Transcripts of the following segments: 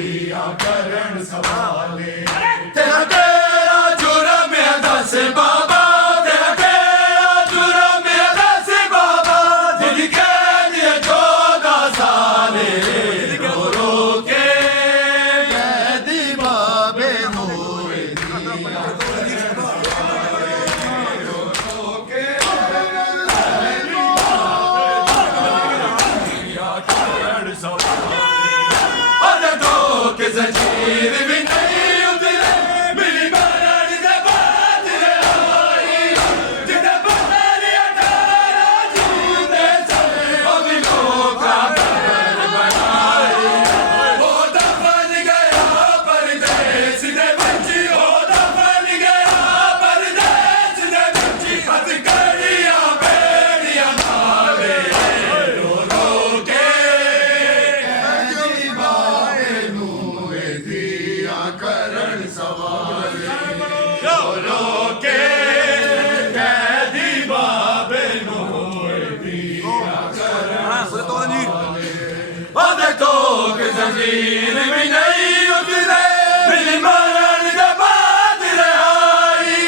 दिया करण सवाले तेरा केड़ा जुर्म है दस बाबा तेरा केड़ा जुर्म है दस बाबा दिल कैद है 14 साले रो रो के कैदी बाबे मोए दिया जंजीर भी नहीं उतरे मिली मरण दे बाद रे आई जिदे बदरी 18 जूदे चले ओ दिलों का घर बनाए ओ दफन गया परदेस दे बच्ची ओ दफन गया परदेस दे बच्ची हथकड़ियां बेड़ियां नाले रो रो के कैदी बाबे दिया करण सवाले बोलो के कैदी बाबे नूए दिया करण सवाले ओदे तो के जंजीर भी नहीं उतरे मिली मरण दे बाद रे आई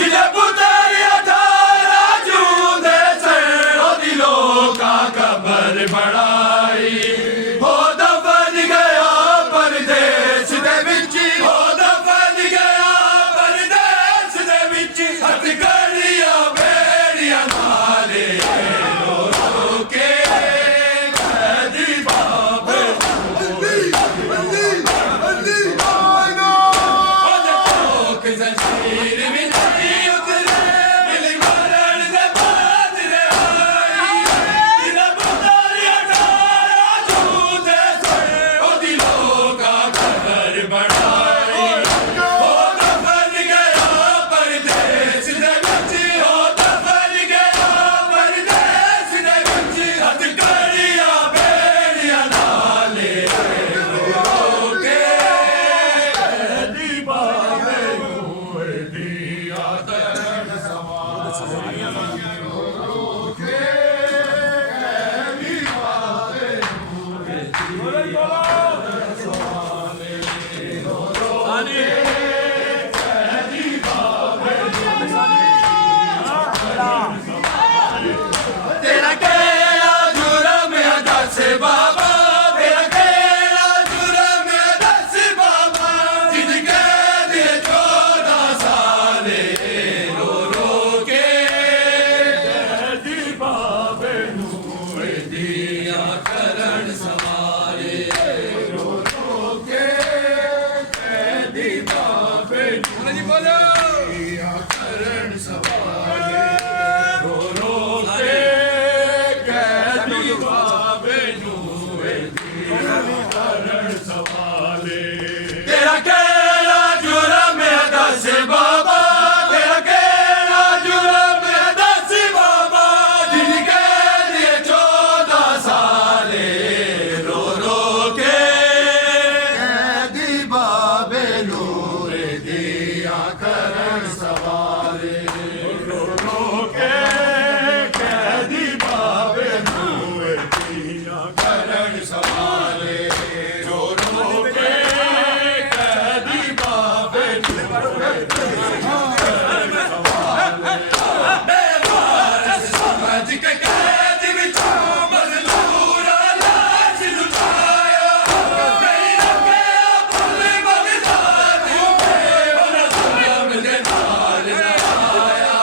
जिले पुतरी 18 जूदे से ओ दिलों का कबर बढ़ाई हो दफन गया परदेस दे विची हो दफन गया परदेस दे विची हथकड़ियां बेड़ियां नाले रो रो के कैदी बाबे जंजीर भी नहीं उतरे मिली मरण दे बाद रे आई जिले पुतरी 18 जूदे से ओ दिलों का घर बढ़ाई हो दफन गया परदेस दे विची हो दफन गया परदेस दे विची हथकड़ियां बेड़ियां नाले रो के कैदी बाबे नूए दिया करण सवाले रो के कैदी बाबे नूए दिया करण सवाले रो रो के कैदी बाबे तेरा केड़ा जुर्म है दस बाबा तेरा केड़ा जुर्म है दस बाबा जिद कैद है 14 साले रो रो के कैदी बाबे नूए दिया करण सवाले रो रो के कैदी बाबे नूए दिया करण सवाले रो रो के कैदी बाबे नूए दिया करण सवाले तेरा केड़ा जुर्म है दस बाबा तेरा केड़ा जुर्म है दस बाबा दिल कैद है 14 साले रो रो के कैदी बाबे नूए दिया करण सवाले रो रो के कैदी बाबे नूए दिया करण सवाले रो रो के कैदी बाबे नूए दिया करण सवाले बेवारस समझ के कैद विचों मजदूरा लाश लुटाया नहीं रखे फुल बगदाद में बना जुल्म दे नाल लगाया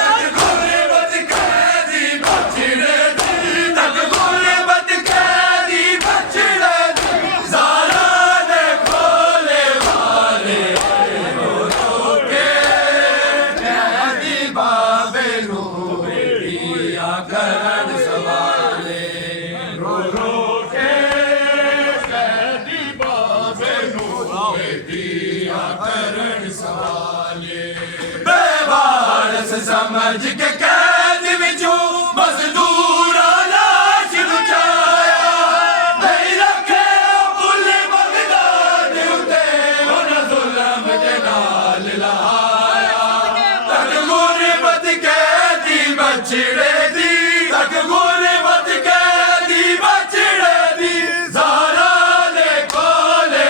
तक गुरबत कैदी बचड़े दी तक गुरबत कैदी बचड़े दी ज़ारा ने खोले वाले रो रो के कैदी बाबे नूए दिया करण सवाले रो रो के कैदी बाबे नूए दिया करण सवाले बेवारस समझ के कैद विचों मजदूरा लाश लुटाया नहीं रखे फुल बगदाद उते उन्हां जुल्म दे नाल लहाया तक गुरबत कैदी बचड़े दी तक गुरबत कैदी बचड़े दी ज़ारा ने खोले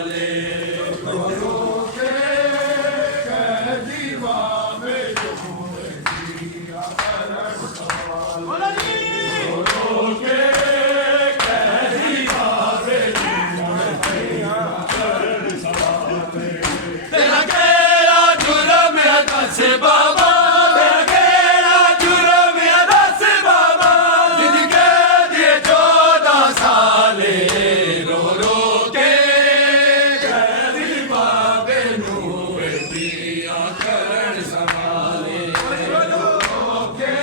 साले रोके कैदी बाबे नूरे दिया करण सवाले रोके कैदी बाबे नूरे दिया करण सवाले तेरा केड़ा जुर्म है दस बाबा तेरा केड़ा जुर्म है दस बाबा जिनके दिए 14 साले रो रो के कैदी बाबे नूरे दिया करण सवाले रो रो के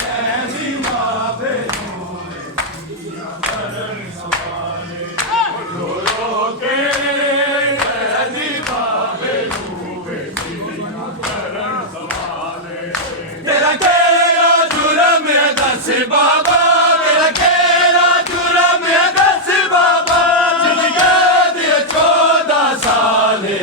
कैदी बाबे नूरे दिया करण सवाले रो रो के कैदी बाबे नूरे दिया करण सवाले तेरा केड़ा जुर्म है दस बाबा तेरा केड़ा जुर्म है दस बाबा जिनके दिए 14 साले